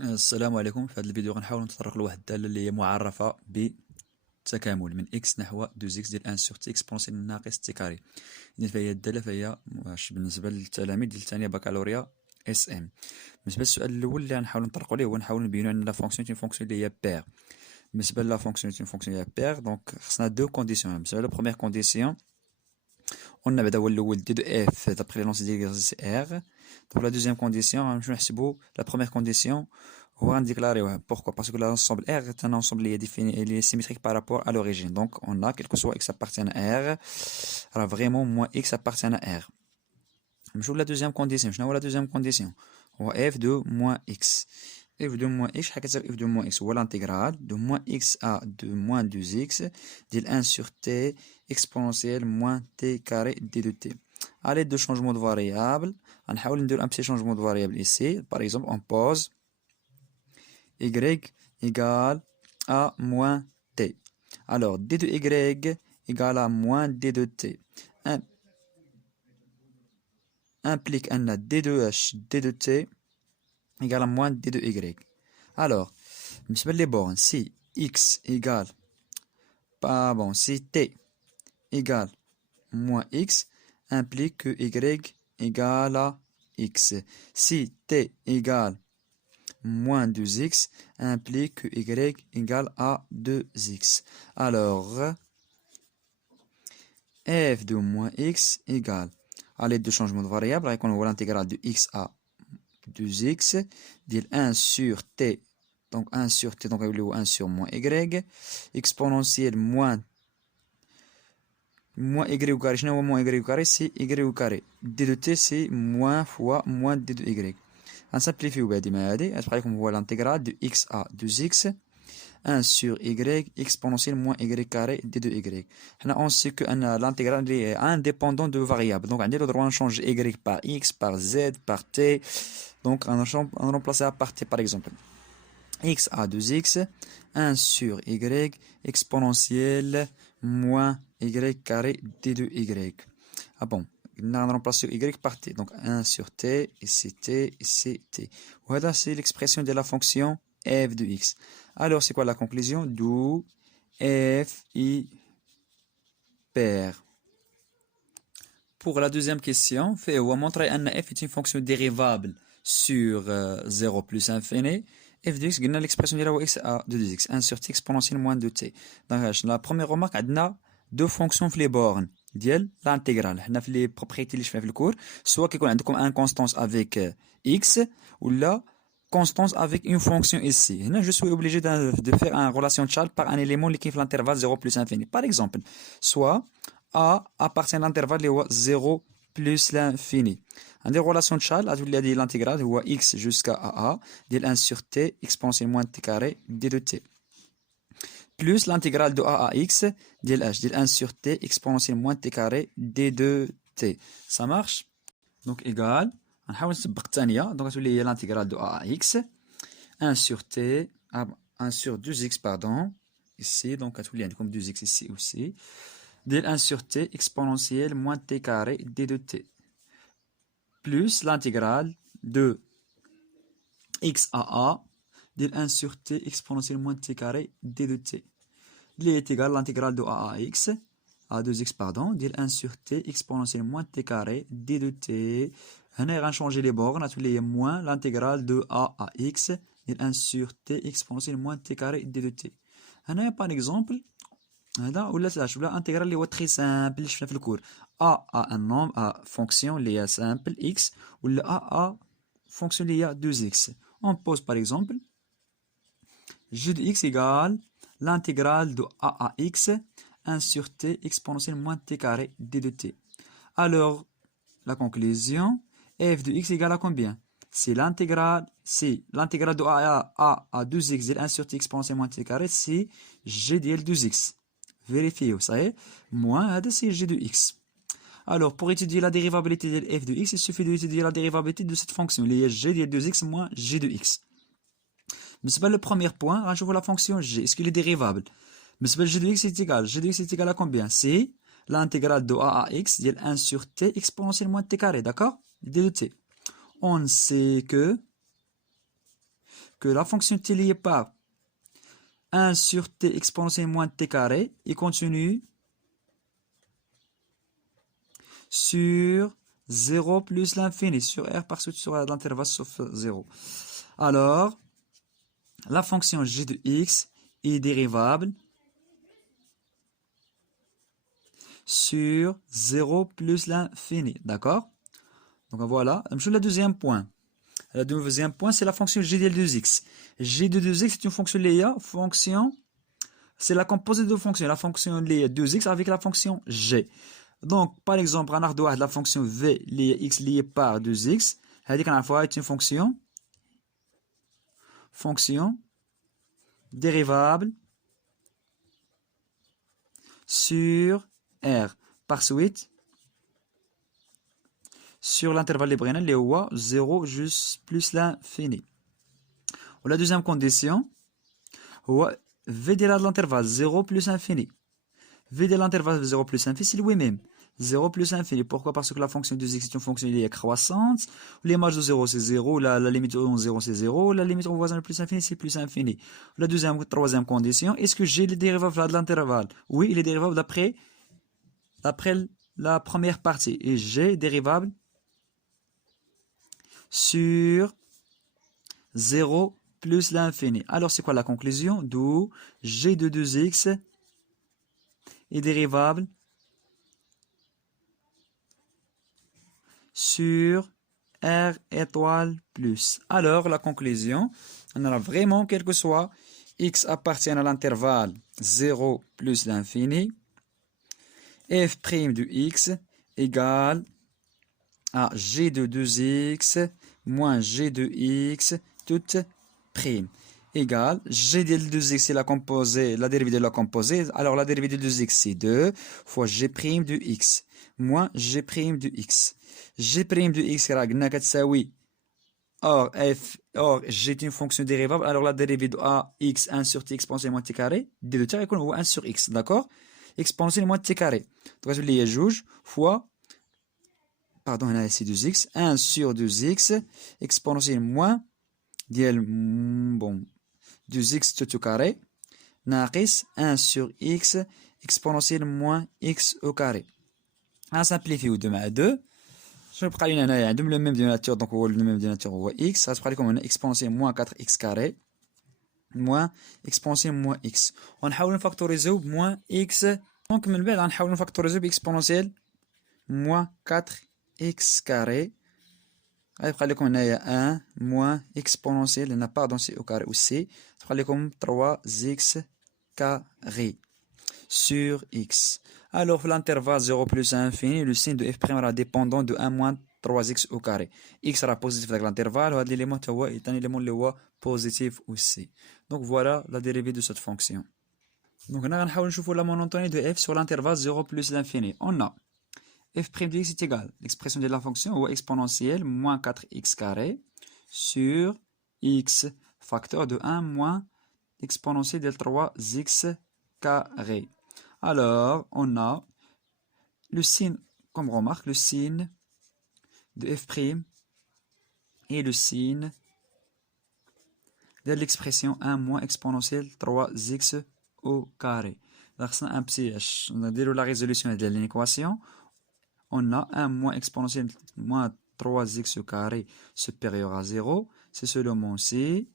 السلام عليكم. في هذا الفيديو غنحاول نتطرق لواحد الدالة اللي هي معرفة بالتكامل من اكس نحو 2 اكس ديال 1 سور تي اكسبونسيال ناقص تي كاري. إذن فهي الدالة فهي بالنسبة للتلاميذ ديال الثانية بكالوريا اس ام. بالنسبة للسؤال الأول اللي غنحاول نطرقو ليه هو نحاول نبينو أن لا فونكسيون اون فونكسيون اللي هي بير. بالنسبة لا فونكسيون اون فونكسيون اللي هي بير دونك خصنا دو كونديسيون. بالنسبة لا بروميير كونديسيون قلنا بعدا هو الأول دي دو اف دابخي لي لونسي ديال ليكزارسيس ار. دونك لا دوزيام كونديسيون غنمشيو نحسبو لا بروميير كونديسيون هو غنديكلاريوه. Pourquoi? Parce que l'ensemble R est un ensemble il est symétrique par rapport à l'origine. Donc on a quel que soit x appartient à R, alors vraiment moins x appartient à R. نمشيو la deuxième condition. شنو هو la deuxième condition؟ هو f de moins x. f de moins x شحال كتساوي f de moins x هو l'intégrale de moins x à de moins 2x ديال 1 sur t exponentielle moins t carré d de t. À l'aide de changement de variable, غنحاول ندير un petit changement de variable ici. Par exemple, on pose y égale à moins t. Alors, d de y égale à moins d de t implique un d de h, d de t égale à moins d de y. Alors, les bornes, si x égale, si t égale moins x, implique que y égale à x. Si t égale moins 2x implique que y égale à 2x. Alors, f de moins x égale, à l'aide de changement de variable, on voit l'intégrale de x à 2x, dit 1 sur t, donc 1 sur t, donc 1 sur moins y, exponentielle moins y au carré, moins y au carré, c'est y au carré. d de t, c'est moins fois moins d de y. On simplifie au on voit l'intégrale de x à 2x 1 sur y exponentielle moins y carré d de y. On sait que l'intégrale est indépendante de variables. Donc on a le droit de changer y par x, par z, par t. Donc on remplace par t par exemple. X à 2x 1 sur y exponentielle moins y carré d de y. Ah bon. On remplace y par t. Donc 1 sur t, ici t, ici t. Voilà, c'est l'expression de la fonction f de x. Alors, c'est quoi la conclusion? D'où f i pair. Pour la deuxième question, on va montrer que f est une fonction dérivable sur 0 plus infini. f de x, on a l'expression de la x à 2x. 1 sur t exponentielle moins 2t. Donc, la première remarque, on a deux fonctions في les bornes ديال l'intégrale. On a fait les propriétés اللي شفنا في الكور. Soit كيكون عندكم un constance avec x ou la constance avec une fonction ici. Là, je suis obligé de faire une relation de Charles par un élément qui est l'intervalle 0 plus infini. Par exemple, soit A appartient à l'intervalle 0 plus l'infini. Une relation de Charles, l'intégrale ou x jusqu'à AA, de 1 sur t exponentielle moins t carré d de t. Plus l'intégrale de a à x de h de 1 sur t exponentielle moins t carré d de t. Ça marche? Donc égal. On va donc l'intégrale de a à x 1 sur t 1 sur 2x pardon ici donc comme 2x ici aussi de 1 sur t exponentielle moins t carré d de t plus l'intégrale de x à a de 1 sur t exponentielle moins t carré d de t. Il est égal à l'intégrale de a à x à 2x pardon de 1 sur t exponentielle moins t carré d de t. On a changer les bornes, on a moins l'intégrale de a à x de 1 sur t exponentielle moins t carré d de t. On a par exemple l'intégrale est très simple, je fais le cours. A a un nombre, a fonction liée simple x ou le a a fonction liée à 2x. On pose par exemple g de x égale l'intégrale de a à x 1 sur t exponentielle moins t carré d de t. Alors, la conclusion, f de x égale à combien? C'est l'intégrale de a à 2x de 1 sur t exponentielle moins t carré, c'est g de 2x. Vérifiez, vous savez, moins c'est g de x. Alors, pour étudier la dérivabilité de f de x, il suffit d'étudier la dérivabilité de cette fonction. Il y a g de 2x moins g de x. Mais c'est pas le premier point, je vois la fonction g. Est-ce qu'il est dérivable? Mais c'est pas g de x est égal. G de x est égal à combien? C'est l'intégrale de a à x de 1 sur t exponentielle moins t carré, d'accord? D de t. On sait que que la fonction t liée par 1 sur t exponentielle moins t carré et continue sur 0 plus l'infini, sur r parce que sur l'intervalle sauf 0. Alors, la fonction g de x est dérivable sur 0 plus l'infini, d'accord? Donc voilà, le deuxième point. Le deuxième point, c'est la fonction g de 2x. G de 2x, c'est une fonction liée, c'est la composée de fonctions, la fonction liée 2x avec la fonction g. Donc, par exemple, on a la fonction v liée x liée par 2x. C'est une fonction dérivable sur r. Par suite, sur l'intervalle de Brennan, les oua 0 juste plus l'infini. La deuxième condition, v de l'intervalle 0 plus infini. V de l'intervalle 0 plus infini, c'est lui-même. 0 plus infini. Pourquoi? Parce que la fonction de x est une fonction liée croissante. L'image de 0 c'est 0. La limite de 0 c'est 0. La limite au voisin le plus infini c'est plus infini. La troisième condition, est-ce que j'ai le dérivable de l'intervalle? Oui, il est dérivable d'après la première partie. Et j'ai dérivable sur 0 plus l'infini. Alors c'est quoi la conclusion? D'où g de 2x est dérivable sur r étoile plus. Alors, la conclusion, on a vraiment, quel que soit, x appartient à l'intervalle 0 plus l'infini, f' de x égale à g de 2x moins g de x toute prime égale g de 2x c'est la dérivée de la composée. Alors, la dérivée de 2x c'est 2 fois g' de x moins g' de x. G' de x oui. Or, g est une fonction dérivable. Alors, la dérivée de a, x, 1 sur t exponentielle moins t carré, d de t est 1 sur x. D'accord? Exponentielle moins t carré. Donc, je vais juge fois, pardon, on a ici 2x, 1 sur 2x, exponentielle moins, bon, 2x tout au carré, naqis 1 sur x, exponentielle moins x au carré. On simplifie ou 2 à 2. Je vais prendre le même de nature, donc le même de nature, on voit x, ça se prend comme une exponentielle moins 4x carré, moins exponentielle moins x. On va factoriser moins x, donc on va factoriser exponentielle moins 4x carré. On va comme 1 moins exponentielle, on n'a pas dans c au carré ou c, ça va comme 3x carré sur x. Alors, l'intervalle 0 plus infini, le signe de f' sera dépendant de 1 moins 3x au carré. X sera positif avec l'intervalle, et l'élément est un élément positif aussi. Donc, voilà la dérivée de cette fonction. Donc, on va voir la monotonie de f sur l'intervalle 0 plus l'infini. On a f' de x est égal, l'expression de la fonction ou exponentielle, moins 4x carré sur x, facteur de 1 moins exponentielle de 3x carré. Alors, on a le signe, comme remarque, le signe de f' et le signe de l'expression 1 moins exponentielle 3x au carré. On a la résolution de l'équation. On a 1 moins exponentielle moins 3x au carré supérieur à 0. C'est seulement C.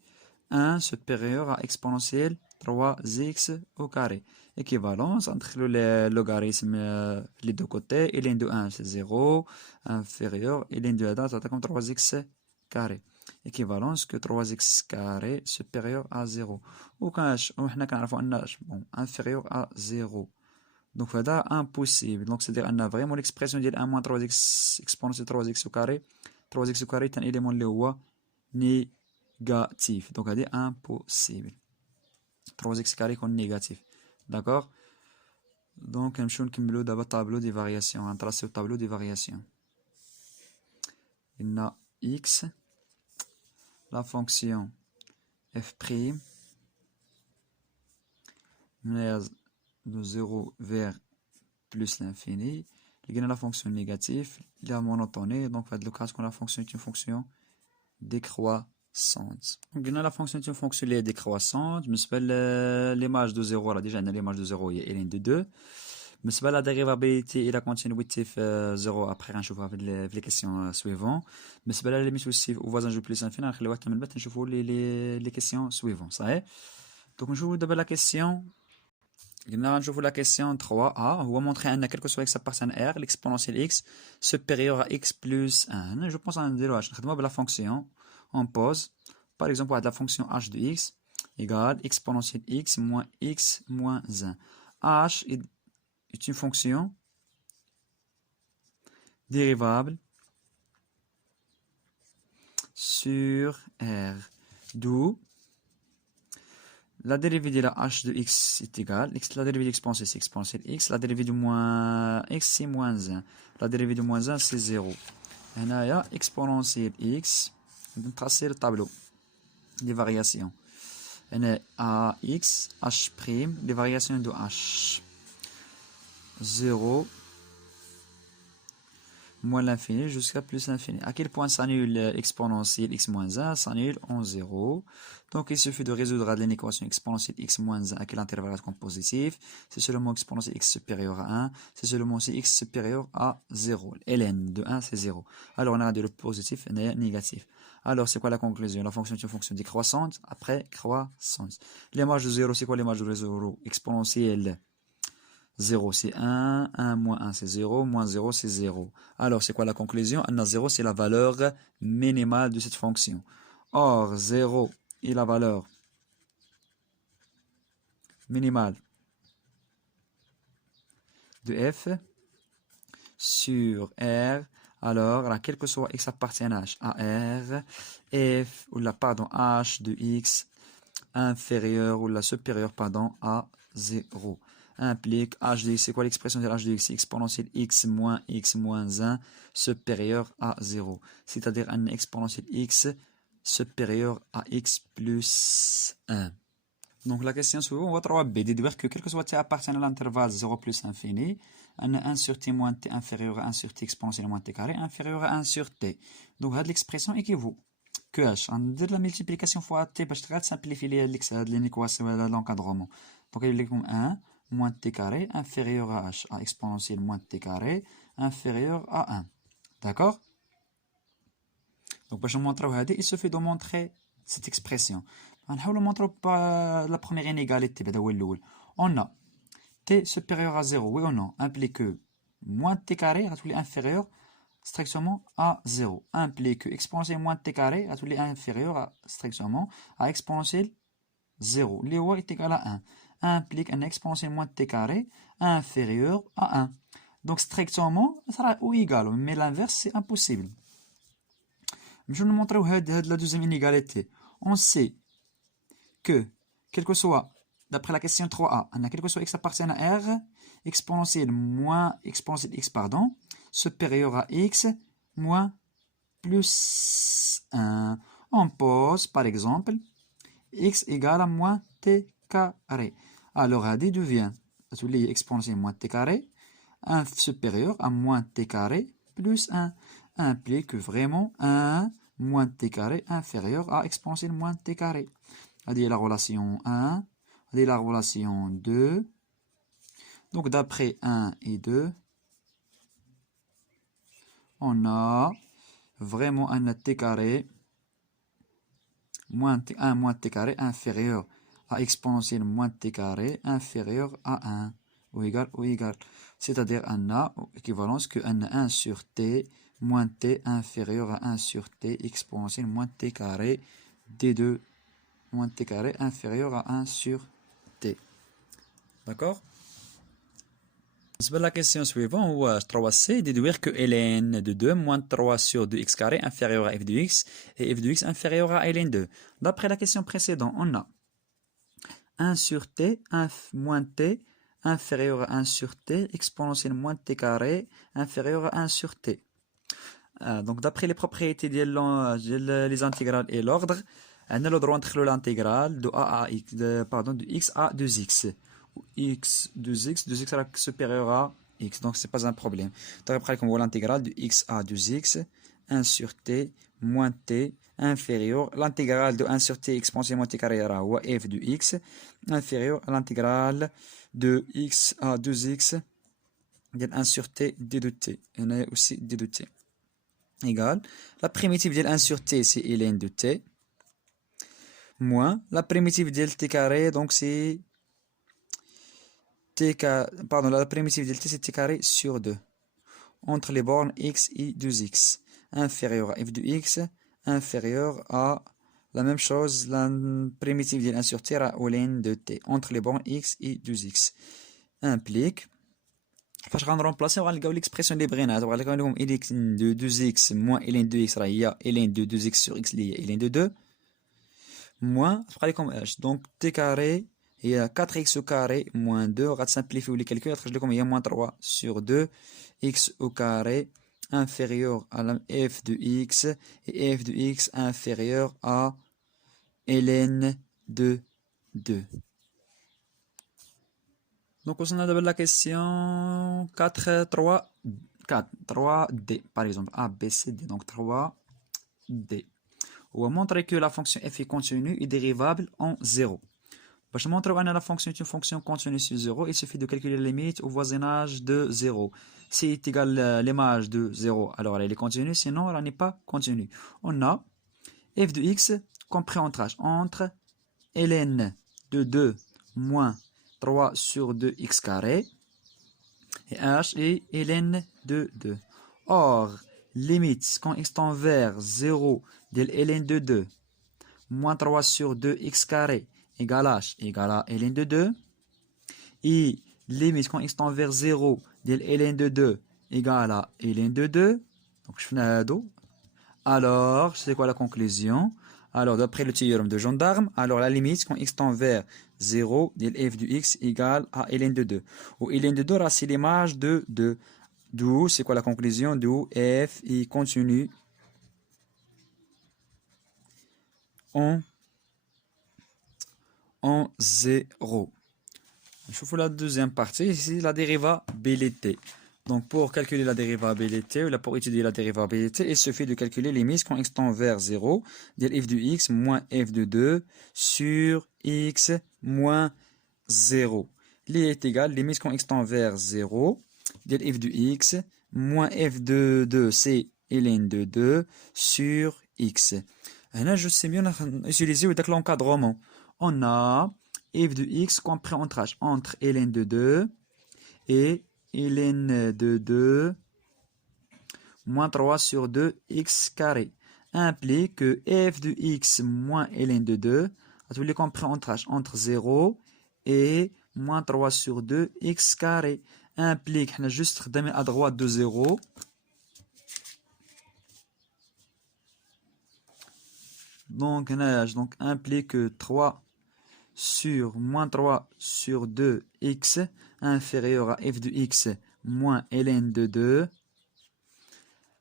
1 supérieur à exponentielle 3x au carré. Équivalence entre le logarithme les deux côtés. Et l'un de 1 c'est 0 inférieur. Et l'un de 2 c'est comme 3x carré. Équivalence que 3x carré supérieur à 0. Ou quand on a inférieur à 0. Donc c'est impossible. Donc c'est-à-dire qu'on a vraiment l'expression de 1 moins 3x exponentielle 3x au carré. 3x au carré est un élément négatif. Donc c'est impossible. 3x carré est négatif. D'accord? Donc on va d'abord tableau des variations. On trace le tableau des variations. Il y a x, la fonction f' de 0 vers plus l'infini. Il y a la fonction négative, il y a monotonie. Donc, on va la fonction est une fonction décroissante. Donc, on a la fonction est une fonction linéaire décroissante. Je m'appelle l'image de 0. Là, déjà, on a l'image de 0 et ln de 2. Je m'appelle la dérivabilité et la continuité 0 après. On va voir les questions suivantes. Je m'appelle la limite aussi au voisin de plus infini. On va voir les questions suivantes. Ça est. Donc, je vous donne la question. Je vous la question 3a. On va montrer un quel que soit x appartient à r, l'exponentielle x supérieure à x plus 1. Je pense à un dérivage. On va la fonction. On pose. Par exemple, on a la fonction h de x égale exponentielle x moins 1. H est une fonction dérivable sur r. D'où la dérivée de la h de x est égale, la dérivée d'exponentielle c'est exponentielle x, la dérivée de moins x c'est moins 1, la dérivée de moins 1 c'est 0. Et là, il y a exponentielle x, on va tracer le tableau des variations. On a ax, h', les variations de h. 0, moins l'infini jusqu'à plus l'infini. À quel point s'annule l'exponentielle x moins 1? S'annule en 0. Donc il suffit de résoudre l'équation exponentielle x moins 1 avec l'intervalle positif. C'est seulement exponentielle x supérieur à 1. C'est seulement si x supérieur à 0. ln de 1 c'est 0. Alors on a de le positif et le négatif. Alors c'est quoi la conclusion? La fonction est une fonction décroissante après croissance. L'image de 0 c'est quoi l'image de 0? Exponentielle 0 c'est 1, 1 moins 1 c'est 0, moins 0 c'est 0. Alors c'est quoi la conclusion? 0 c'est la valeur minimale de cette fonction. Or 0 est la valeur minimale de f sur r. Alors, quel que soit x appartient à r, f ou h de x inférieur ou la supérieure à 0 implique h de x. C'est quoi l'expression de h de x? Exponentielle x moins 1 supérieur à 0. C'est-à-dire un exponentielle x supérieur à x plus 1. Donc la question suivante, on va trouver b. Déduire que quel que soit t appartient à l'intervalle 0 plus infini, 1 sur t moins t inférieur à 1 sur t exponentielle moins t carré inférieur à 1 sur t. Donc l'expression équivaut que h. On dit la multiplication fois t, parce que simplifier l'équation de l'encadrement. Donc il est comme 1 moins t carré inférieur à h, à exponentielle moins t carré inférieur à 1. D'accord? Donc pour montrer, il suffit de montrer cette expression. On va montrer la première inégalité. On a t supérieur à 0, oui ou non, implique que moins t carré à tous les inférieurs strictement à 0. Implique que exponentielle moins t carré à tous les inférieurs strictement à exponentielle 0. Les y est égal à 1. Implique un exponentielle moins t carré inférieur à 1. Donc strictement, ça sera ou égal, mais l'inverse c'est impossible. Je vais vous montrer la deuxième inégalité. On sait que, quel que soit, d'après la question 3a, on a quel que soit x appartient à r, exponentielle x, supérieur à x, moins plus 1. On pose, par exemple, x égale à moins t carré. Alors, AD devient, exponentielle moins t carré, 1 supérieur à moins t carré plus 1. Implique que vraiment 1 moins t carré inférieur à exponentielle moins t carré. C'est-à-dire la relation 1, c'est la relation 2. Donc d'après 1 et 2, on a vraiment un t carré moins 1 moins t carré inférieur à exponentielle moins t carré inférieur à 1 ou égal. C'est-à-dire on a équivalence que 1 sur t moins t inférieur à 1 sur t exponentielle moins t carré d2 moins t carré inférieur à 1 sur t. D'accord? La question suivante, 3c, déduire que ln de 2 moins 3 sur 2x carré inférieur à f de x et f de x inférieur à ln 2. D'après la question précédente, on a 1 sur t moins t inférieur à 1 sur t exponentielle moins t carré inférieur à 1 sur t. Donc d'après les propriétés des intégrales et l'ordre, on a le droit d'intégrer l'intégrale de x à 2x. X 2x supérieur à x, donc c'est pas un problème. Donc après on voit l'intégrale de x à 2x, 1 sur t moins t inférieur l'intégrale de 1 sur t exponentielle moins t carré ou f de x inférieur à l'intégrale de x à 2x de 1 sur t d de t. Il y en a aussi d de t. Égal. La primitive de 1 sur t, c'est ln de t. Moins la primitive de t carré, donc c'est t carré, pardon, la primitive de t, c'est t carré sur 2. Entre les bornes x et 2x. Inférieur à f de x, inférieur à la même chose, la primitive de 1 sur t ou ln de t. Entre les bornes x et 2x. Implique. فاش غنرمبلاسيو غنلقاو l'expression اللي بغيناها غنلقاو لهم ln de 2x moins ln de x راه هي ln de 2x sur x اللي هي ln de 2 moins تبقى لكم اش دونك t carré هي 4x au carré moins 2 غتسامبليفيو لي كالكول غتخرج لكم هي moins 3 sur 2 x au carré inférieur à la f de x et f de x inférieur à ln de 2. Donc, on a d'abord la question 4, 3, 4, 3D, par exemple, A, B, C, D. Donc, 3D. On va montrer que la fonction f est continue et dérivable en 0. Pour montrer que la fonction est une fonction continue sur 0, il suffit de calculer la limite au voisinage de 0. Si est égal à l'image de 0, alors elle est continue, sinon elle n'est pas continue. On a f de x compris entre ln de 2 moins 3 sur 2x carré et h est ln de 2. Or, limite quand x tend vers 0 de ln de 2 moins 3 sur 2x carré égale h égale à ln de 2 et limite quand x tend vers 0 de ln de 2 égale à ln de 2. Donc je fais alors, c'est quoi la conclusion? Alors, d'après le théorème de gendarme, alors la limite quand x tend vers 0, f de x égale à ln de 2. Où ln de 2, c'est l'image de 2. D'où, c'est quoi la conclusion? D'où f est continue en 0. Je vous la deuxième partie, ici la dérivabilité. Donc, pour calculer la dérivabilité, ou pour étudier la dérivabilité, il suffit de calculer les limites quand x tend vers 0, f de x moins f de 2 sur x moins 0. Li est égal, limite quand x tend vers 0, f de x moins f de 2, c'est ln de 2 sur x. Là, je sais bien utiliser l'encadrement. On a f de x compris entre ln de 2 et ln de 2 moins 3 sur 2 x carré implique que f de x moins ln de 2 a tous les compris entre 0 et moins 3 sur 2 x carré implique juste à droite de 0 donc implique que 3 sur moins 3 sur 2x inférieur à f de x moins ln de 2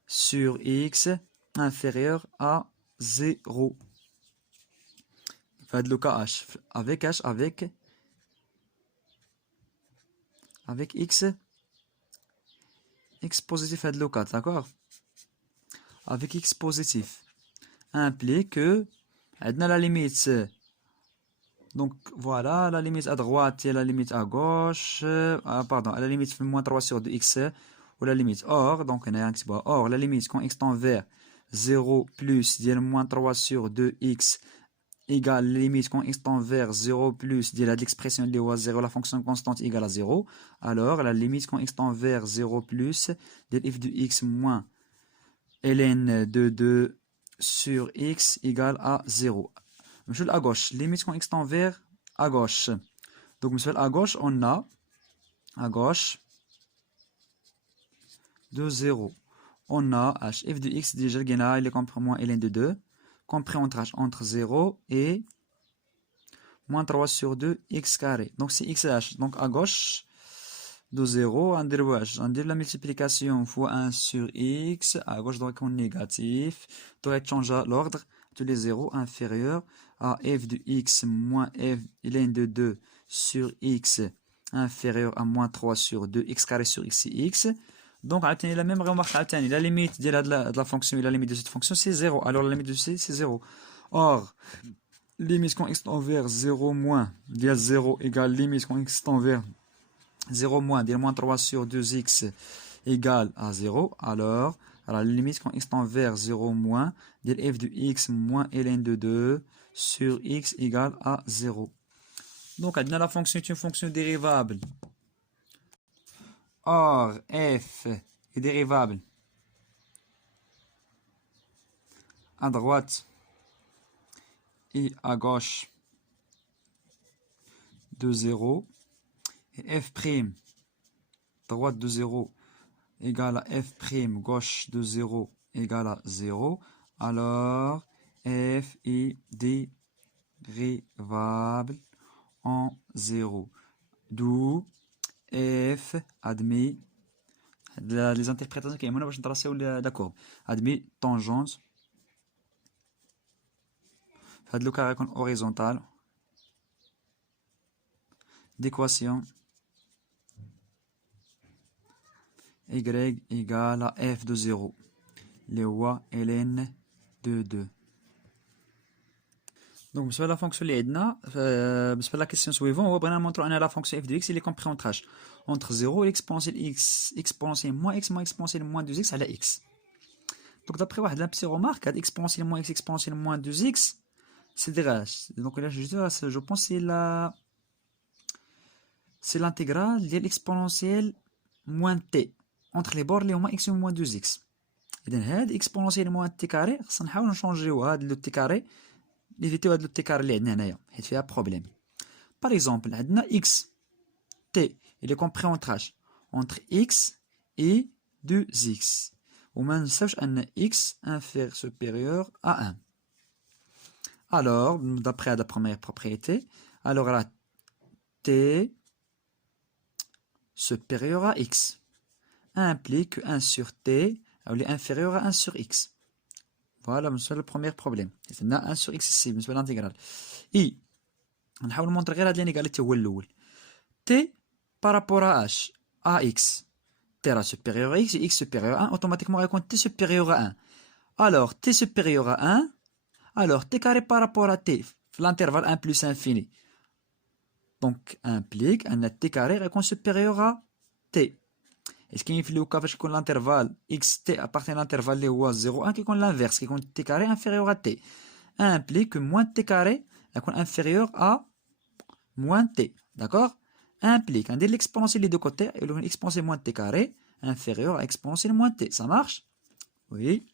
sur x inférieur à 0. Fait le cas h avec x positif fait le cas, d'accord? Avec x positif implique que on a la limite. Donc voilà, la limite à droite et la limite à gauche, pardon, à la limite moins 3 sur 2x, ou la limite or, donc on a un petit peu, or la limite quand x tend vers 0 plus moins 3 sur 2x égale la limite quand x tend vers 0 plus l'expression de 0, la fonction constante égale à 0, alors la limite quand x tend vers 0 plus f de x moins ln de 2 sur x égale à 0. Monsieur à gauche, limite quand x tend vers à gauche. Donc, monsieur à gauche, on a à gauche de 0. On a h f de x déjà il est compris moins ln de 2, compris entre 0 et moins 3 sur 2 x carré. Donc, c'est x et h. Donc, à gauche de 0, on dit la multiplication fois 1 sur x. À gauche, doit être négatif. Doit être changer l'ordre. Tous les 0 inférieurs à f de x moins f ln de 2 sur x inférieur à moins 3 sur 2 x carré sur x et x. Donc, la même remarque, la limite de la fonction et la limite de cette fonction, c'est 0. Alors, la limite de c, c'est 0. Or, limite quand x tend vers 0 moins, via 0 égale limite quand x tend vers 0 moins, dire moins 3 sur 2x égale à 0. Alors, la limite quand x tend vers 0 moins, dire f de x moins ln de 2 sur x égale à 0. Donc, la fonction est une fonction dérivable. Or, f est dérivable à droite et à gauche de 0. Et f', droite de 0, égale à f', gauche de 0, égale à 0. Alors, f est dérivable en 0. D'où f admet les interprétations qui sont باش نتراسيو la courbe. Admet tangente هاد لو كاري يكون horizontal d'équation y égale à f de 0 اللي هو ln de 2. Donc, بالنسبة la fonction اللي عندنا بالنسبة la question suivante, هو بغينا نمونطرو أن la fonction f de x اللي compris entre h entre 0 et l'exponentielle x exponentielle moins x moins exponentielle moins 2x على x. Donc, d'après واحد la petite remarque, exponentielle moins x exponentielle moins 2x, c'est dh. Donc là, je pense que c'est l'intégrale de l'exponentielle moins t entre les bords اللي هما x moins 2x. إذا هاد exponentielle moins t carré خصنا نحاول نشونجيو هاد لو t carré نيفيتيو هاد لو t carré اللي عندنا هنايا حيت فيها بروبليم. Par exemple, عندنا x t il est compris entre x et 2x. وما ننساوش أن x inférieur supérieur à 1. Alors, d'après la première propriété, alors la t supérieur à x implique que 1 sur t est inférieur à 1 sur x. Voilà, c'est le premier problème. C'est 1 sur x ici, c'est l'intégrale. Et, on va montrer la l'inégalité ou l'eau. T par rapport à h, à x, t supérieur à x et x supérieur à 1, automatiquement raconte t supérieur à 1. Alors, t supérieur à 1, alors t carré par rapport à t, l'intervalle 1 plus infini. Donc, implique un t carré raconte supérieur à t. Est-ce qu'il y a l'intervalle xt appartient à l'intervalle 0,1 qui est l'inverse, qui est t carré inférieur à t. Implique que moins t carré est inférieur à moins t. D'accord? Implique un dès l'exponentielle des deux côtés, et l'exponentielle moins t carré inférieur à exponentielle moins t. Ça marche? Oui.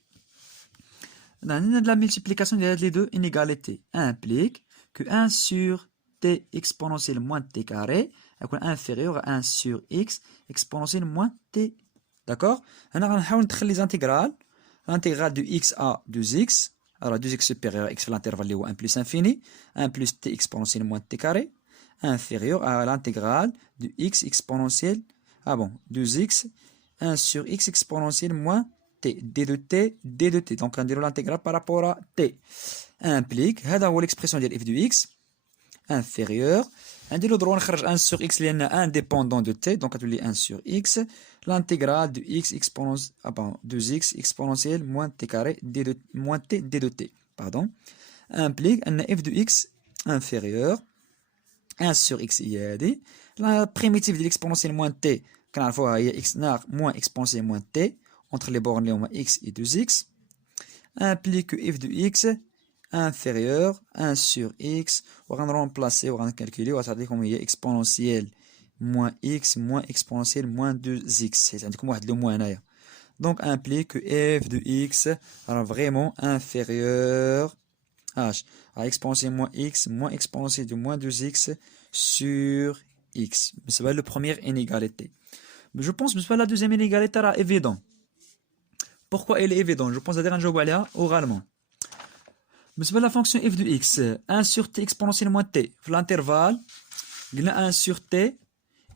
De la multiplication de les deux inégalités implique que 1 sur t exponentielle moins t carré est inférieur à 1 sur x exponentielle moins t. D'accord? On va ندخل les intégrales. L'intégrale de x à 2x. Alors 2x supérieur à x l'intervalle est 1 plus infini. 1 plus t exponentielle moins t carré inférieur à l'intégrale de x exponentielle 2x 1 sur x exponentielle moins t d de t d de t. Donc on déroule l'intégrale par rapport à t implique هذا هو l'expression de f de x inférieur نديرو droit نخرج 1 sur x لأن indépendant de t donc غتولي 1 sur x l'intégrale de x exponentielle 2x exponentielle moins t carré d de moins t d de t pardon implique أن f de x inférieur 1 sur x هي هادي la primitive de l'exponentielle moins t كنعرفوها هي x ناق moins exponentielle moins t entre les bornes اللي هما x et 2x implique que f de x inférieur 1 sur x وغن remplacer وغن calculer وغتعطيكم هي exponentielle moins x moins exponentielle moins 2x حيت عندكم واحد لو موان هنايا donc implique que f de x est vraiment inférieur h à exponentielle moins x moins exponentielle de moins 2x sur x. C'est la première inégalité. Mais je pense que la deuxième inégalité est évidente. Pourquoi elle est évidente? Je pense à dire un job oralement. Mais la fonction f de x 1 sur t exponentielle moins t l'intervalle 1 sur t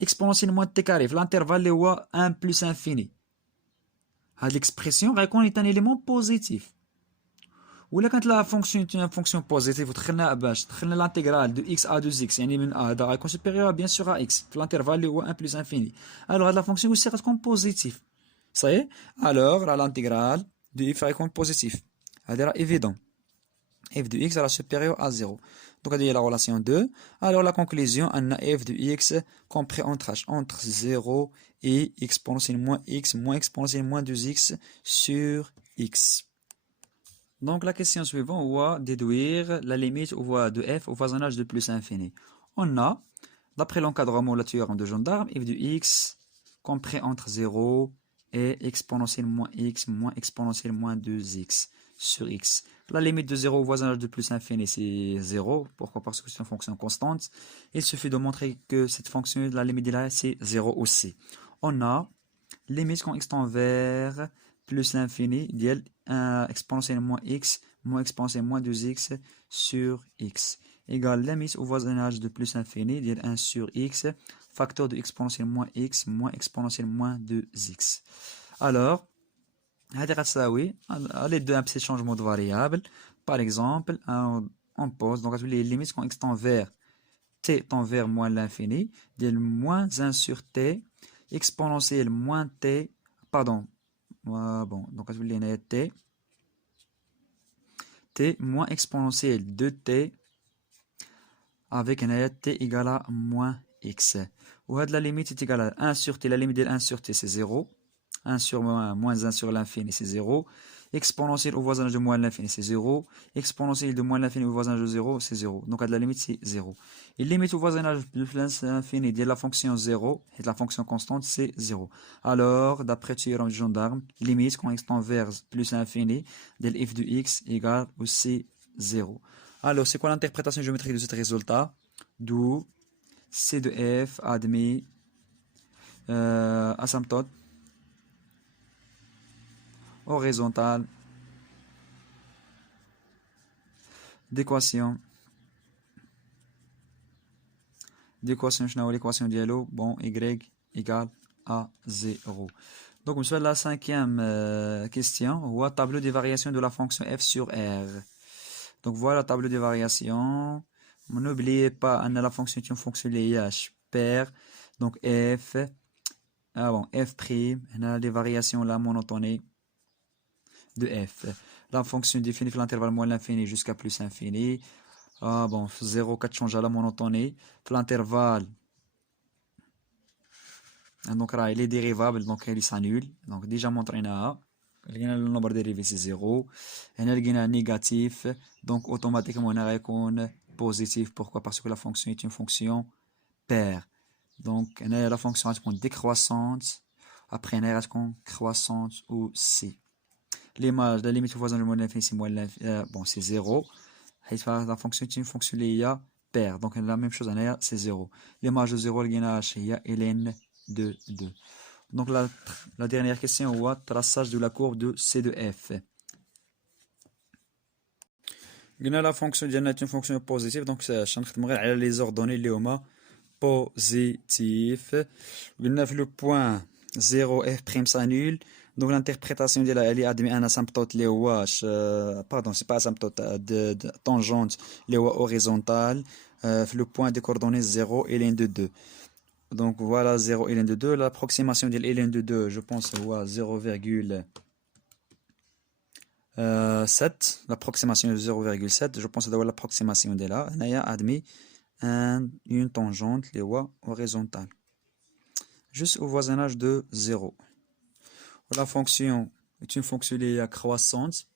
exponentielle moins t carré l'intervalle est 1 plus infini. L'expression est un élément positif. Ou là quand la fonction est une fonction positive, vous prenez l'intégrale de x à 2x, يعني من a est supérieur bien sûr à x, l'intervalle est 1 plus infini. Alors la fonction aussi reste comme positive. Ça y est, alors l'intégrale de f va être positif. C'est évident. F de x sera supérieur à 0. Donc, il y a la relation 2. Alors, la conclusion, on a f de x compris entre 0 et exponentielle moins x moins exponentielle moins 2x sur x. Donc, la question suivante, on va déduire la limite de f au voisinage de plus infini. On a, d'après l'encadrement la théorème de gendarme, f de x compris entre 0 et exponentielle moins x moins exponentielle moins 2x sur x. La limite de 0 au voisinage de plus infini, c'est 0. Pourquoi? Parce que c'est une fonction constante. Il suffit de montrer que cette fonction, la limite de là, c'est 0 aussi. On a limite quand x tend vers plus l'infini, d'elle exponentielle moins x moins exponentielle moins 2x sur x égale limite au voisinage de plus infini, d'elle 1 sur x, facteur de exponentielle moins x moins exponentielle moins 2x. Alors, à l'aide d'un petit changement de variable, par exemple, on pose donc les limites quand x tend vers t tend vers moins l'infini, d'elle moins 1 sur t, exponentielle moins t, pardon, bon, donc on va t moins exponentielle de t avec un t égale à moins x. Ou la limite est égale à 1 sur t, la limite de 1 sur t c'est 0. 1 sur moins 1 sur l'infini c'est 0. Exponentielle au voisinage de moins l'infini c'est 0. Exponentielle de moins l'infini au voisinage de 0 c'est 0. Donc à la limite c'est 0. Et limite au voisinage de l'infini de la fonction 0 et de la fonction constante c'est 0. Alors d'après le théorème du gendarme, limite quand x tend vers plus l'infini de f de x égale aussi 0. Alors c'est quoi l'interprétation géométrique de ce résultat? D'où C de f admis asymptote horizontale d'équation l'équation dialogue bon y égale à 0. Donc on soit la cinquième question, on voit tableau des variations de la fonction f sur r. Donc voilà le tableau des variations. N'oubliez pas, on a la fonction qui est une fonction linéaire paire. Donc f, f', on a des variations là monotonées de f. La fonction définie l'intervalle moins l'infini jusqu'à plus infini. 0, 4 change à la monotonie. L'intervalle, donc là, il est dérivable, donc il s'annule. Donc déjà montré là. Le nombre dérivé c'est 0. Et là, il y a un négatif. Donc automatiquement, on a un positif. Pourquoi? Parce que la fonction est une fonction paire. Donc, on a la fonction décroissante. Après, on a la croissante aussi. L'image, la limite au voisin de moins l'infini, c'est moins bon, c'est 0. La fonction est une fonction linéaire paire. Donc, la même chose, c'est 0. L'image de 0, il y a ln de 2. Donc, la dernière question, on voit traçage de la courbe de C de F. La fonction est une fonction positive. Donc, je les ordonnées, les positif. Le point 0 f' s'annule. Donc l'interprétation de elle est admis un asymptote pardon, c'est pas asymptote de tangente horizontale. Le point de coordonnées 0 et ln de 2. Donc voilà 0 et ln de 2. L'approximation de ln de 2, je pense, 0,7. L'approximation de 0,7, je pense que c'est l'approximation de là. On a admis une tangente horizontale. Juste au voisinage de 0. La fonction est une fonction linéaire croissante.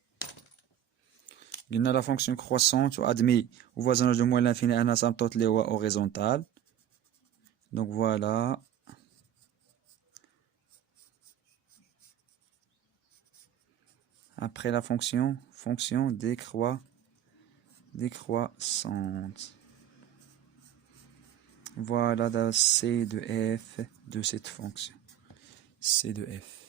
Il y a la fonction croissante admis au voisinage de moins l'infini un asymptote horizontale. Donc voilà. Après la fonction décroissante. Voilà la C de f de cette fonction. C de f.